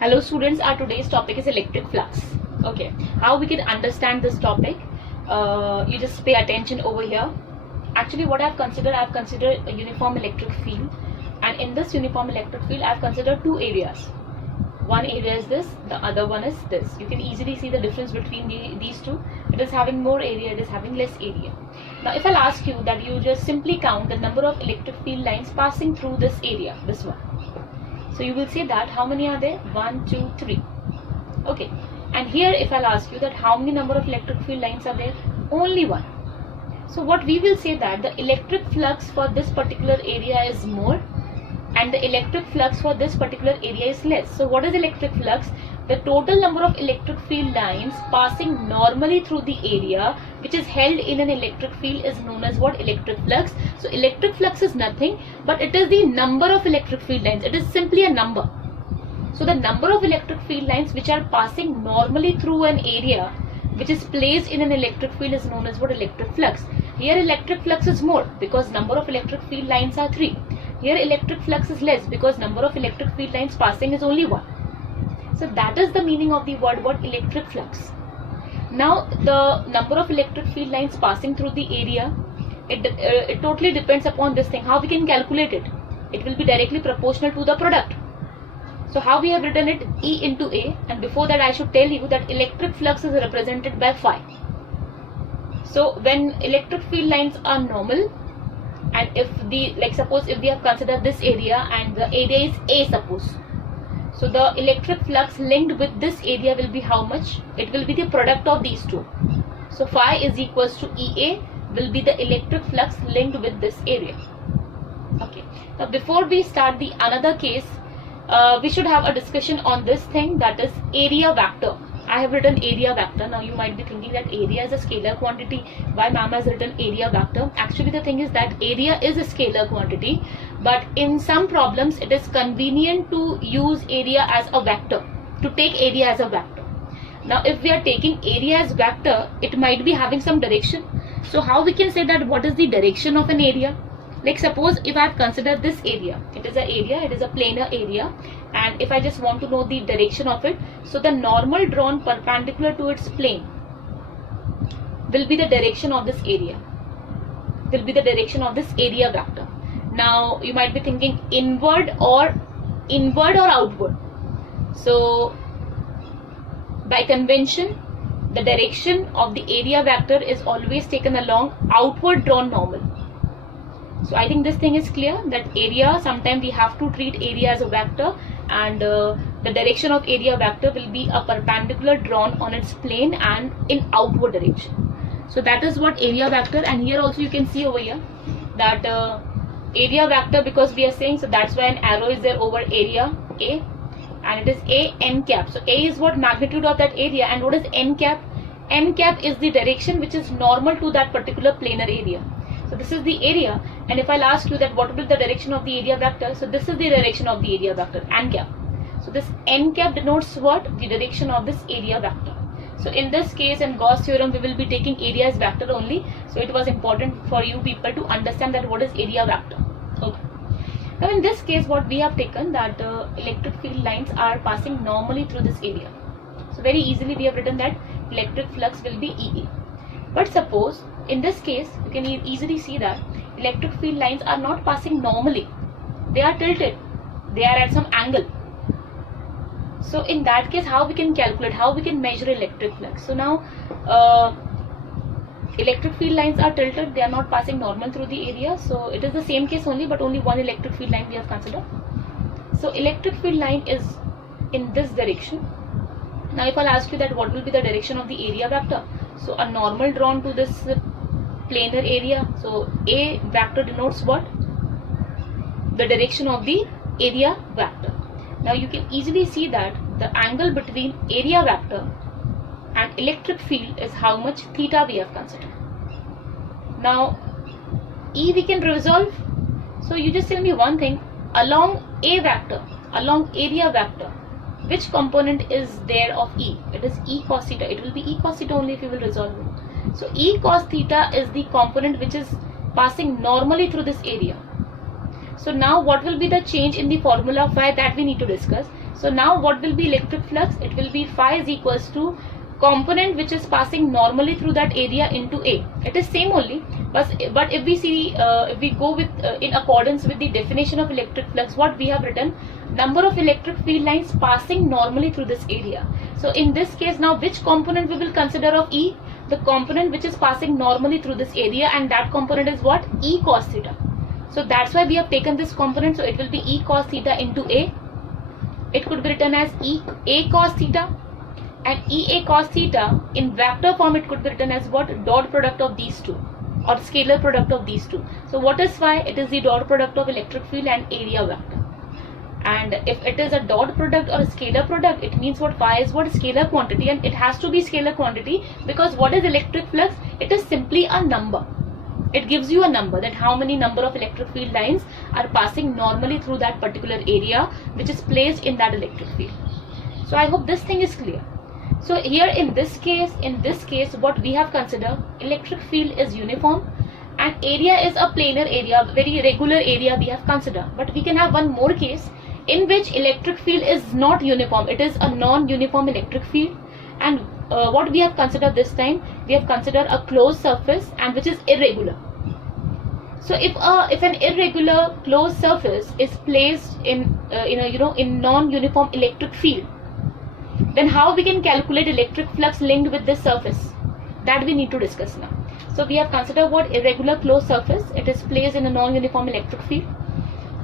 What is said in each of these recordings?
Hello students, our today's topic is electric flux. Okay, how we can understand this topic? You just pay attention over here. Actually, what I've considered a uniform electric field, and in this uniform electric field, I've considered two areas. One area is this, the other one is this. You can easily see the difference between these two. It is having more area, it is having less area. Now, if I'll ask you that you just simply count the number of electric field lines passing through this area, this one. So you will say that how many are there? 1, 2, 3. Okay. And here if I'll ask you that how many number of electric field lines are there? Only one. So what we will say that the electric flux for this particular area is more and the electric flux for this particular area is less. So what is electric flux? The total number of electric field lines passing normally through the area which is held in an electric field is known as what? Electric flux. So electric flux is nothing but it is the number of electric field lines. It is simply a number. So the number of electric field lines which are passing normally through an area which is placed in an electric field is known as what? Electric flux. Here electric flux is more because number of electric field lines are 3. Here electric flux is less because number of electric field lines passing is only 1. So that is the meaning of the word what? Electric flux. Now the number of electric field lines passing through the area, it totally depends upon this thing. How we can calculate it? It will be directly proportional to the product. So how we have written it? E into A, and before that I should tell you that electric flux is represented by phi. So when electric field lines are normal, and if suppose if we have considered this area and the area is A, suppose. So the electric flux linked with this area will be how much? It will be the product of these two. So phi is equals to EA will be the electric flux linked with this area. Okay. Now before we start the another case, we should have a discussion on this thing, that is area vector. I have written area vector. Now you might be thinking that area is a scalar quantity. Why ma'am has written area vector? Actually the thing is that area is a scalar quantity, but in some problems it is convenient to use area as a vector, to take area as a vector. Now if we are taking area as vector, it might be having some direction. So how we can say that what is the direction of an area? Like suppose if I have considered this area, it is a planar area, and if I just want to know the direction of it, so the normal drawn perpendicular to its plane will be the direction of this area, will be the direction of this area vector. Now you might be thinking inward or outward. So by convention, the direction of the area vector is always taken along outward drawn normal. So I think this thing is clear, that area, sometimes we have to treat area as a vector, and the direction of area vector will be a perpendicular drawn on its plane and in outward direction. So that is what area vector. And here also you can see over here that area vector, because we are saying, so that's why an arrow is there over area A, and it is A n cap. So A is what? Magnitude of that area, and what is n cap? N cap is the direction which is normal to that particular planar area. So this is the area, and if I'll ask you that what will be the direction of the area vector, so this is the direction of the area vector, n cap. So this n cap denotes what? The direction of this area vector. So in this case, in Gauss theorem, we will be taking area as vector only. So it was important for you people to understand that what is area vector. Okay. Now in this case, what we have taken that electric field lines are passing normally through this area. So very easily we have written that electric flux will be EA. But suppose in this case, you can easily see that electric field lines are not passing normally. They are tilted. They are at some angle. So in that case, how we can calculate, how we can measure electric flux? So now electric field lines are tilted. They are not passing normal through the area. So it is the same case only, but only one electric field line we have considered. So electric field line is in this direction. Now if I'll ask you that what will be the direction of the area vector? So a normal drawn to this planar area. So A vector denotes what? The direction of the area vector. Now you can easily see that the angle between area vector and electric field is how much? Theta we have considered. Now E we can resolve. So you just tell me one thing, along A vector, along area vector, which component is there of E? It is E cos theta. It will be E cos theta only if you will resolve it. So E cos theta is the component which is passing normally through this area. So now what will be the change in the formula phi, that we need to discuss. So now what will be electric flux? It will be phi is equals to component which is passing normally through that area into A. It is same only, but if we see, if we go with in accordance with the definition of electric flux, what we have written, number of electric field lines passing normally through this area. So in this case now, which component we will consider of E? The component which is passing normally through this area, and that component is what? E cos theta. So that's why we have taken this component. So it will be E cos theta into A. It could be written as A cos theta, and EA cos theta in vector form it could be written as what? Dot product of these two, or scalar product of these two. So what is phi? It is the dot product of electric field and area vector. And if it is a dot product or a scalar product, it means what? Phi is what? Scalar quantity, and it has to be scalar quantity because what is electric flux? It is simply a number. It gives you a number, that how many number of electric field lines are passing normally through that particular area which is placed in that electric field. So I hope this thing is clear. So here in this case, what we have considered, electric field is uniform and area is a planar area, very regular area we have considered. But we can have one more case in which electric field is not uniform. It is a non-uniform electric field, and what we have considered this time, we have considered a closed surface and which is irregular. So if an irregular closed surface is placed in in non-uniform electric field, then how we can calculate electric flux linked with this surface? That we need to discuss now. So we have considered what? Irregular closed surface. It is placed in a non-uniform electric field.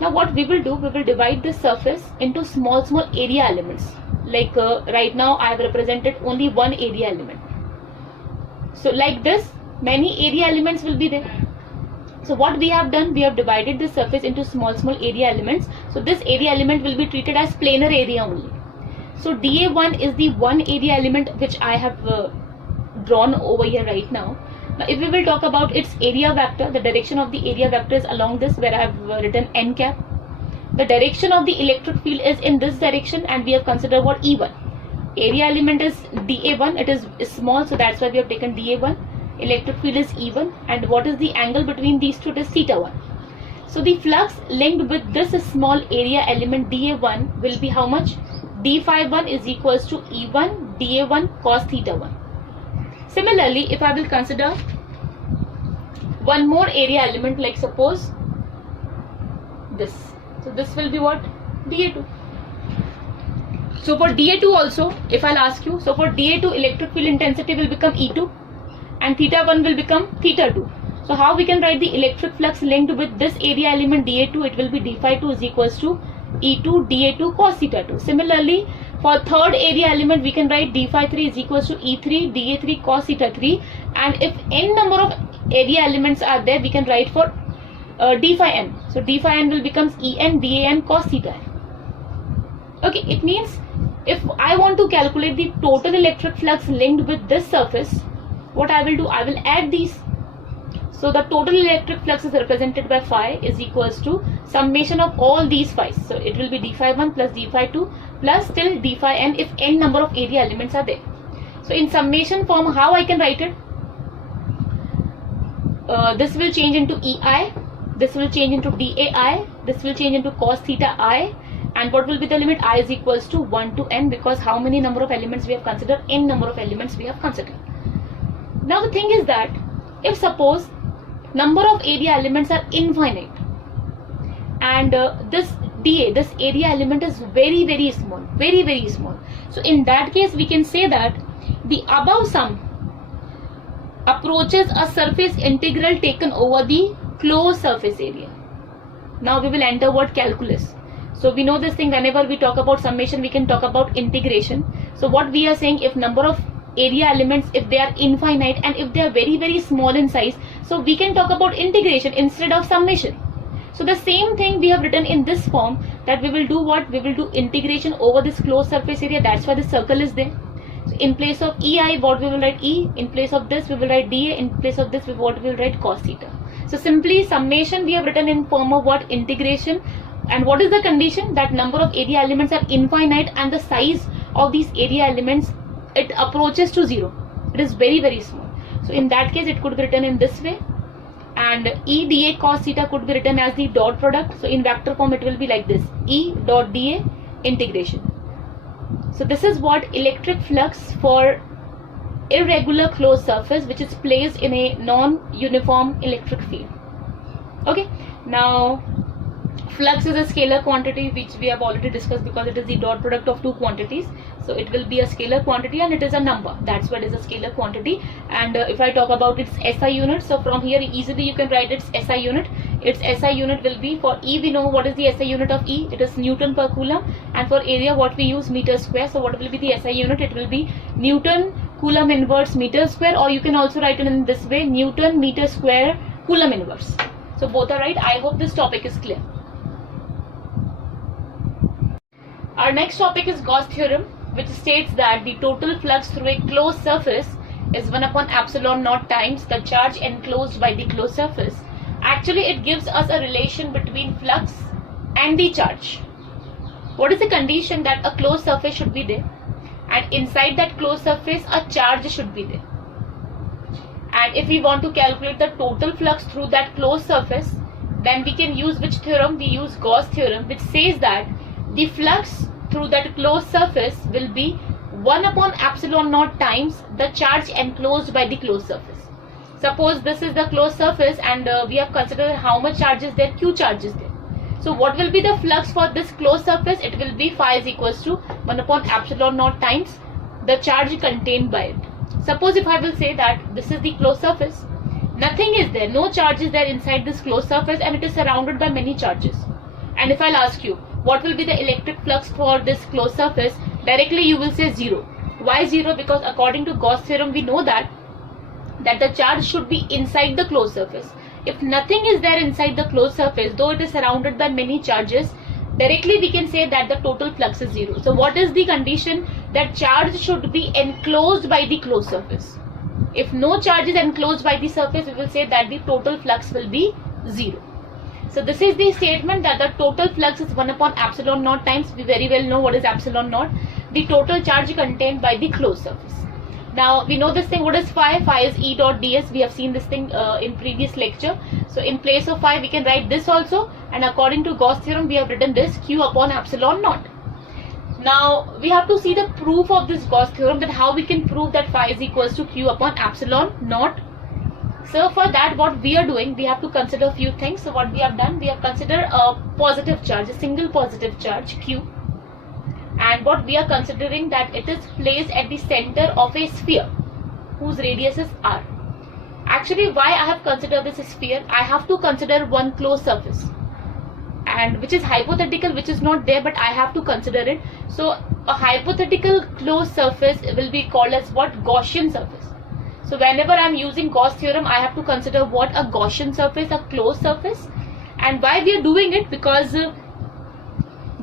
Now what we will do, we will divide this surface into small area elements. Like right now I have represented only one area element. So like this, many area elements will be there. So what we have done, we have divided this surface into small area elements. So this area element will be treated as planar area only. So dA1 is the one area element which I have drawn over here right now. Now if we will talk about its area vector, the direction of the area vector is along this, where I have written n cap. The direction of the electric field is in this direction, and we have considered what? E1. Area element is dA1, it is small, so that's why we have taken dA1. Electric field is E1, and what is the angle between these two? It is theta1. So the flux linked with this small area element dA1 will be how much? D phi 1 is equals to E1 dA1 cos theta 1. Similarly, if I will consider one more area element, like suppose this. So this will be what? dA2. So for dA2 also, if I'll ask you, so for dA2 electric field intensity will become E2 and theta 1 will become theta 2. So how we can write the electric flux linked with this area element dA2? It will be d phi 2 is equals to E2 dA2 cos theta 2. Similarly, for third area element we can write d phi 3 is equals to E3 dA3 cos theta 3, and if n number of area elements are there, we can write for d phi n. So d phi n will becomes En dAn cos theta n. Okay, it means if I want to calculate the total electric flux linked with this surface, what I will do, I will add these. So the total electric flux is represented by phi is equals to summation of all these phi's. So it will be d phi 1 plus d phi 2 plus till d phi n if n number of area elements are there. So in summation form, how I can write it? This will change into EI, this will change into DAI, this will change into cos theta I, and what will be the limit? I is equals to 1 to n, because how many number of elements we have considered? N number of elements we have considered. Now the thing is that if suppose number of area elements are infinite and this dA, this area element is very small, very small. So in that case we can say that the above sum approaches a surface integral taken over the closed surface area. Now we will enter word calculus. So we know this thing, whenever we talk about summation we can talk about integration. So what we are saying, if number of area elements, if they are infinite and if they are very small in size, so we can talk about integration instead of summation. So the same thing we have written in this form, that we will do what? We will do integration over this closed surface area. That's why the circle is there. So in place of EI, what we will write? E. In place of this we will write dA. In place of this we will write cos theta. So simply summation we have written in form of what? Integration. And what is the condition? That number of area elements are infinite and the size of these area elements, it approaches to 0. It is very small. So in that case it could be written in this way, and E dA cos theta could be written as the dot product. So in vector form it will be like this: E dot dA integration. So this is what electric flux for irregular closed surface which is placed in a non-uniform electric field. Okay, now flux is a scalar quantity which we have already discussed because it is the dot product of two quantities. So it will be a scalar quantity and it is a number. That's why it is a scalar quantity. And if I talk about its SI unit, so from here easily you can write its SI unit. Its SI unit will be, for E we know what is the SI unit of E, it is Newton per Coulomb, and for area what we use, meter square. So what will be the SI unit? It will be Newton Coulomb inverse meter square, or you can also write it in this way, Newton meter square Coulomb inverse. So both are right. I hope this topic is clear. Our next topic is Gauss theorem, which states that the total flux through a closed surface is 1 upon epsilon naught times the charge enclosed by the closed surface. Actually, it gives us a relation between flux and the charge. What is the condition? That a closed surface should be there, and inside that closed surface a charge should be there. And if we want to calculate the total flux through that closed surface, then we can use which theorem? We use Gauss theorem, which says that the flux through that closed surface will be 1 upon epsilon naught times the charge enclosed by the closed surface. Suppose this is the closed surface and we have considered how much charge is there, Q charge is there. So what will be the flux for this closed surface? It will be phi is equals to 1 upon epsilon naught times the charge contained by it. Suppose if I will say that this is the closed surface, nothing is there, no charge is there inside this closed surface, and it is surrounded by many charges. And if I'll ask you, what will be the electric flux for this closed surface? Directly you will say 0. Why 0? Because according to Gauss theorem we know that the charge should be inside the closed surface. If nothing is there inside the closed surface, though it is surrounded by many charges, directly we can say that the total flux is 0. So what is the condition? That charge should be enclosed by the closed surface. If no charge is enclosed by the surface, we will say that the total flux will be 0. So this is the statement that the total flux is 1 upon epsilon naught times, we very well know what is epsilon naught, the total charge contained by the closed surface. Now we know this thing, what is phi? Phi is E dot ds. We have seen this thing in previous lecture. So in place of phi we can write this also, and according to Gauss theorem we have written this Q upon epsilon naught. Now we have to see the proof of this Gauss theorem, that how we can prove that phi is equals to Q upon epsilon naught. So for that what we are doing, we have to consider a few things. So what we have done, we have considered a positive charge, a single positive charge Q, and what we are considering that it is placed at the center of a sphere whose radius is r. Actually why I have considered this sphere, I have to consider one closed surface, and which is hypothetical, which is not there, but I have to consider it. So a hypothetical closed surface will be called as what? Gaussian surface. So whenever I am using Gauss theorem, I have to consider what? A Gaussian surface, a closed surface. And why we are doing it? Because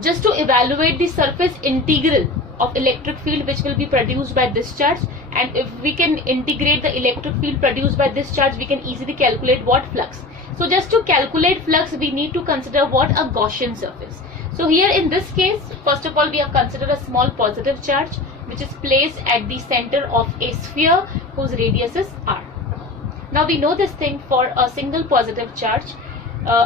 just to evaluate the surface integral of electric field which will be produced by this charge, and if we can integrate the electric field produced by this charge, we can easily calculate what? Flux. So just to calculate flux, we need to consider what? A Gaussian surface. So here in this case, first of all we have considered a small positive charge which is placed at the center of a sphere whose radius is r. Now we know this thing, for a single positive charge,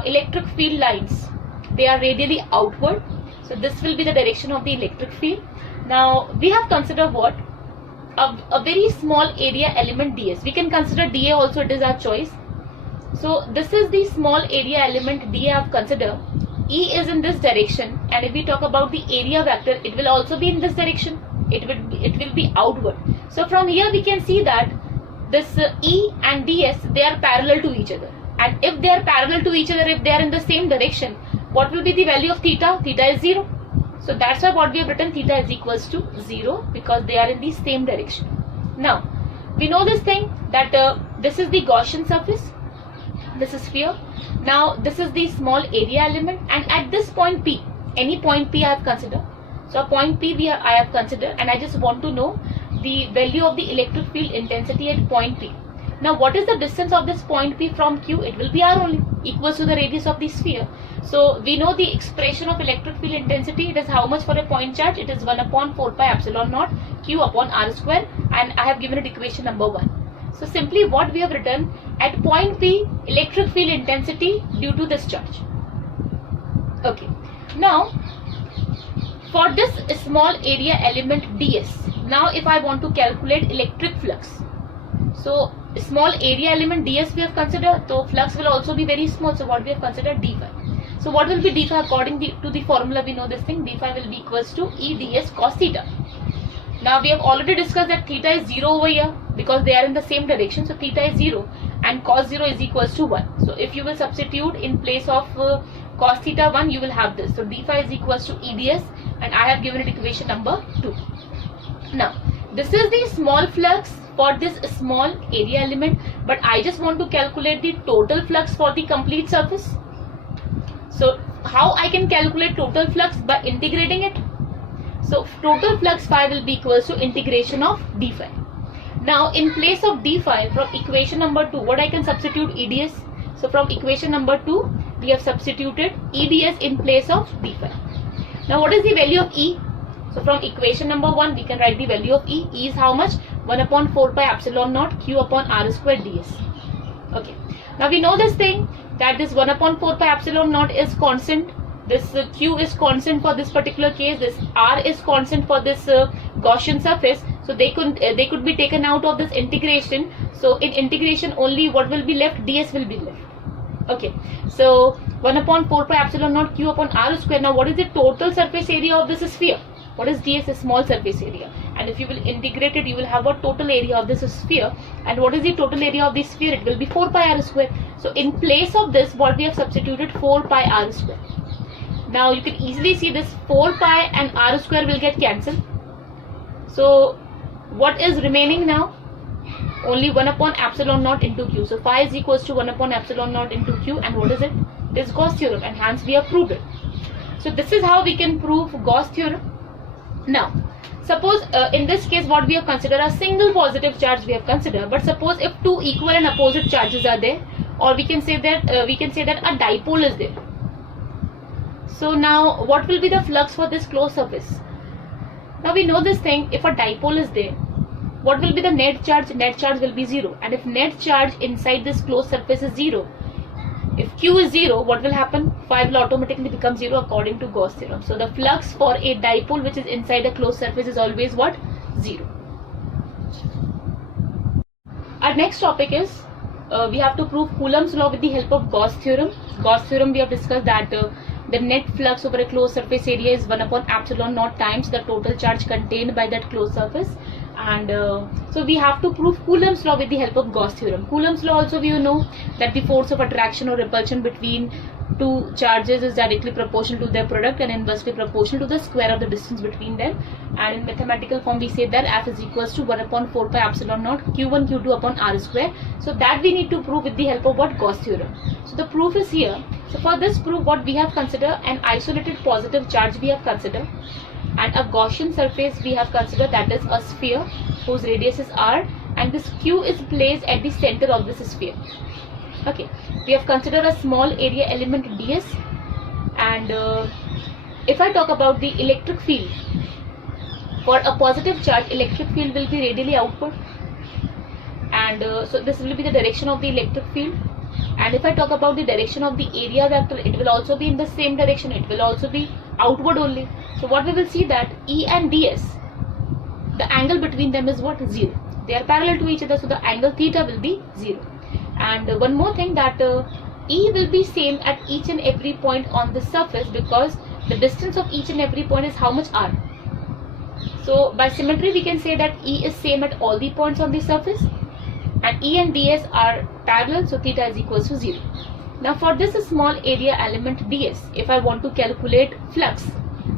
electric field lines, they are radially outward. So this will be the direction of the electric field. Now we have considered what? A very small area element ds. We can consider dA also, it is our choice. So this is the small area element dA I have considered. E is in this direction, and if we talk about the area vector, it will also be in this direction. It will be outward. So from here we can see that this E and ds, they are parallel to each other. And if they are parallel to each other, if they are in the same direction, what will be the value of theta? Theta is 0. So that's why what we have written, theta is equals to 0, because they are in the same direction. Now we know this thing, that this is the Gaussian surface, this is sphere. Now this is the small area element, and at this point P, any point P I have considered. So a point P I have considered, and I just want to know the value of the electric field intensity at point P. Now what is the distance of this point P from Q? It will be r only, equals to the radius of the sphere. So we know the expression of electric field intensity, it is how much for a point charge? It is 1 upon 4 pi epsilon naught Q upon r square, and I have given it equation number 1. So simply what we have written, at point P, electric field intensity due to this charge. Okay. Now For this small area element ds, now if I want to calculate electric flux, so small area element ds we have considered, so flux will also be very small, so what we have considered d phi. So what will be d phi? According to the formula we know this thing, d phi will be equals to E ds cos theta. Now we have already discussed that theta is 0 over here because they are in the same direction, so theta is 0 and cos 0 is equals to 1. So if you will substitute in place of cos theta 1, you will have this. So d phi is equals to E ds, and I have given it equation number 2. Now this is the small flux for this small area element, but I just want to calculate the total flux for the complete surface. So how I can calculate total flux? By integrating it. So total flux phi will be equals to integration of d phi. Now in place of d phi, from equation number 2, what I can substitute? EDS. So from equation number 2, we have substituted EDS in place of d phi. Now what is the value of E? So from equation number 1, we can write the value of E. E is how much? 1 upon 4 pi epsilon naught Q upon R square ds. Okay. Now we know this thing, that this 1 upon 4 pi epsilon naught is constant. This Q is constant for this particular case. This R is constant for this Gaussian surface. So they could be taken out of this integration. So in integration only what will be left? ds will be left. Okay. So 1 upon 4 pi epsilon naught Q upon R square. Now what is the total surface area of this sphere? What is ds? A small surface area. And if you will integrate it, you will have a total area of this sphere. And what is the total area of this sphere? It will be 4 pi R square. So in place of this, what we have substituted? 4 pi R square. Now you can easily see this 4 pi and R square will get cancelled. So what is remaining now? Only 1 upon epsilon naught into Q. So phi is equals to 1 upon epsilon naught into Q. And what is it? It is Gauss theorem, and hence we have proved it. So this is how we can prove Gauss theorem. Now suppose in this case what we have considered, a single positive charge we have considered, but suppose if two equal and opposite charges are there, or we can say that a dipole is there. So now what will be the flux for this closed surface? Now we know this thing, if a dipole is there, what will be the net charge? Net charge will be 0. And if net charge inside this closed surface is 0, if Q is 0, what will happen? Phi will automatically become 0 according to Gauss theorem. So the flux for a dipole which is inside a closed surface is always what? 0. Our next topic is we have to prove Coulomb's law with the help of Gauss theorem. Gauss theorem we have discussed that the net flux over a closed surface area is 1 upon epsilon naught times the total charge contained by that closed surface. And so we have to prove Coulomb's law with the help of Gauss theorem. Coulomb's law also we know that the force of attraction or repulsion between two charges is directly proportional to their product and inversely proportional to the square of the distance between them. And in mathematical form we say that F is equals to 1 upon 4 pi epsilon naught Q1 Q2 upon R square. So that we need to prove with the help of what? Gauss theorem. So the proof is here. So for this proof, what we have considered, an isolated positive charge we have considered, and a Gaussian surface we have considered, that is a sphere whose radius is r, and this Q is placed at the center of this sphere. Okay, we have considered a small area element ds, and if I talk about the electric field, for a positive charge electric field will be radially outward, and so this will be the direction of the electric field. And if I talk about the direction of the area vector, it will also be in the same direction, it will also be outward only. So what we will see that E and ds, the angle between them is what? 0. They are parallel to each other, so the angle theta will be 0. And one more thing, that E will be same at each and every point on the surface, because the distance of each and every point is how much? R. So by symmetry we can say that E is same at all the points on the surface, and E and ds are parallel, so theta is equals to 0. Now for this small area element ds, if I want to calculate flux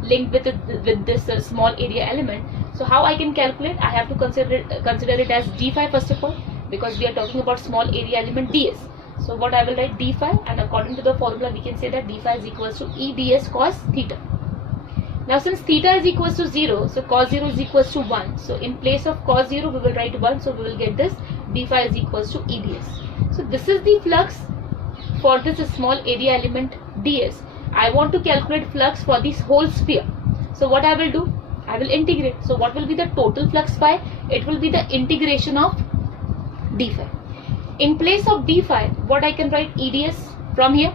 linked with this small area element, so how I can calculate? I have to consider it as d phi first of all, because we are talking about small area element ds. So what I will write? D phi, and according to the formula we can say that d phi is equals to E ds cos theta. Now since theta is equals to 0, so cos 0 is equals to 1. So in place of cos 0 we will write 1, so we will get this d phi is equals to E ds. So this is the flux for this small area element ds. I want to calculate flux for this whole sphere. So what I will do? I will integrate. So what will be the total flux phi? It will be the integration of d phi. In place of d phi, what I can write? EDS from here.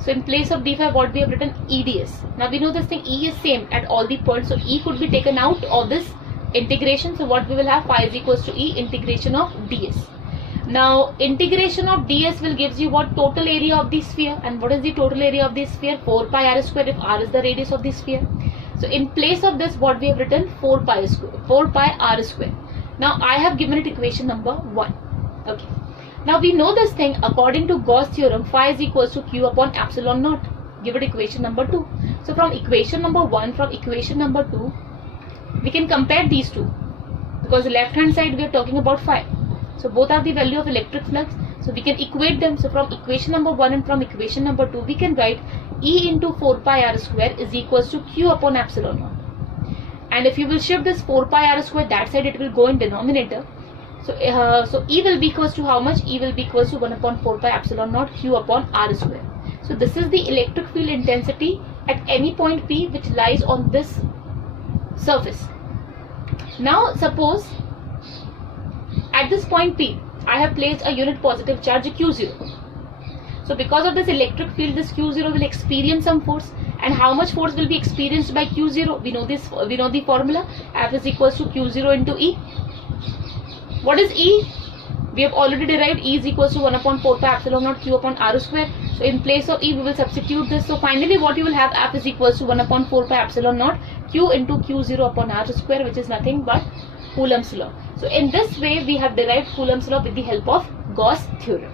So in place of d phi, what we have written? E ds. Now we know this thing E is same at all the points, so E could be taken out of this integration. So what we will have, phi is equals to E integration of ds. Now integration of ds will gives you what? Total area of the sphere. And what is the total area of the sphere? 4 pi r square, if r is the radius of the sphere. So in place of this, what we have written? 4 pi r square. Now I have given it equation number 1. Okay. Now we know this thing according to Gauss theorem, phi is equals to q upon epsilon naught. Give it equation number 2. So from equation number 1, from equation number 2, we can compare these two, because the left hand side we are talking about phi. So both are the value of electric flux. So we can equate them. So from equation number 1 and from equation number 2, we can write E into 4 pi r square is equals to q upon epsilon naught. And if you will shift this 4 pi r square that side, it will go in denominator. So E will be equals to how much? E will be equals to 1 upon 4 pi epsilon naught q upon r square. So this is the electric field intensity at any point P which lies on this surface. Now suppose at this point P, I have placed a unit positive charge Q0. So because of this electric field, this Q0 will experience some force. And how much force will be experienced by Q0? We know this. We know the formula. F is equals to Q0 into E. What is E? We have already derived. E is equals to 1 upon 4 pi epsilon naught q upon r square. So in place of E, we will substitute this. So finally, what you will have, F is equals to 1 upon 4 pi epsilon naught q into Q0 upon r square, which is nothing but Coulomb's law. So in this way, we have derived Coulomb's law with the help of Gauss theorem.